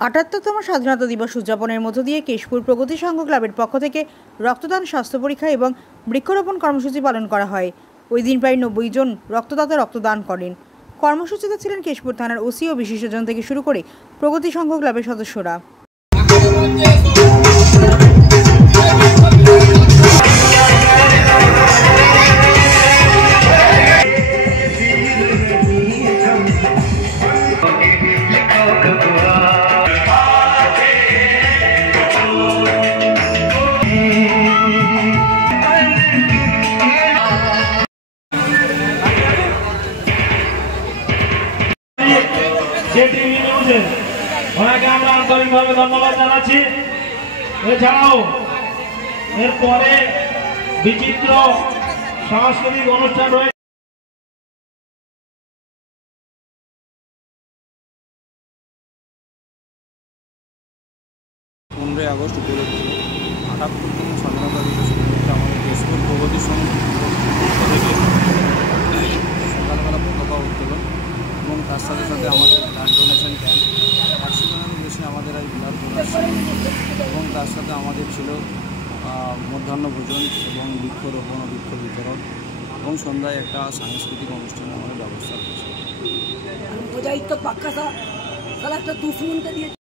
৭৮তম স্বাধীনতা দিবস উদযাপনের মধ্য দিয়ে কেশপুর প্রগতি সংঘ ক্লাবের পক্ষ থেকে রক্তদান, স্বাস্থ্য পরীক্ষা এবং বৃক্ষরোপণ কর্মসূচি পালন করা হয়। ওই দিন প্রায় ৯০ জন রক্তদাতা রক্তদান করেন। কর্মসূচিতে ছিলেন কেশপুর থানার ওসি ও বিশিষ্টজন থেকে শুরু করে প্রগতি সংঘ ক্লাবের সদস্যরা। ওনাকে আমরা আন্তরিকভাবে ধন্যবাদ জানাচ্ছি। এছাড়াও এরপরে বিচিত্র সাংস্কৃতিক অনুষ্ঠান রয়েছে। 15ই আগস্ট উপলক্ষে ৭৮তম স্বাধীনতা দিবস উপলক্ষে আমাদের কেশপুর প্রগতি সংঘ থেকে সকালবেলা পতাকা উত্তোলন এবং তার সাথে সাথে আমাদের ব্লাড ডোনেশন ক্যাম্প, 100 জনের বেশি আমাদের আজ ব্লাড ডোনেশন এবং তার সাথে আমাদের ছিল মধ্যাহ্ন ভোজন এবং বৃক্ষরোপণ ও বৃক্ষ বিতরণ এবং সন্ধ্যায় একটা সাংস্কৃতিক অনুষ্ঠানের আমাদের ব্যবস্থা রয়েছে।